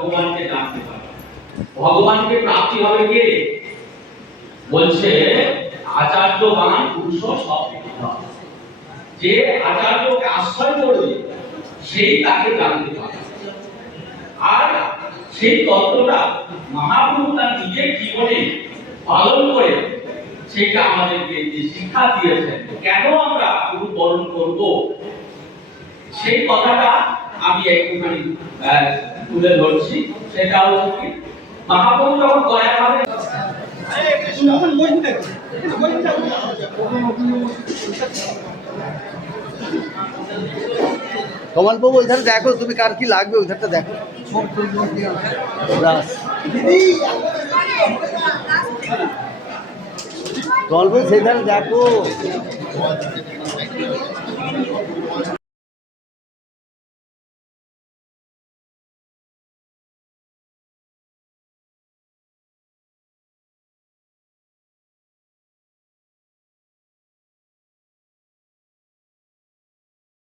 ভগবানকে জানতে পারে। ভগবানকে প্রাপ্তি হবে কে? বলছে আচার্যবান পুরুষ সব। যে আচার্যকে আশ্রয় করবে সেই তাকে জানতে পারে। আর সেই তত্ত্বটা মহাপ্রভু তার নিজের জীবনে পালন করে সেটা আমাদেরকে যে শিক্ষা দিয়েছেন, কেন আমরা গুরু বরণ করব সেই কথাটা আমি একটুখানি তুলে ধরছি। সেটা হচ্ছে কি, মহাপ্রভু যখন গয়া ভাবে কমল বাবু ওই ধারে দেখো, তুমি কার কি লাগবে ওই ধারটা দেখো। কমল বাবু সেই ধারে দেখো।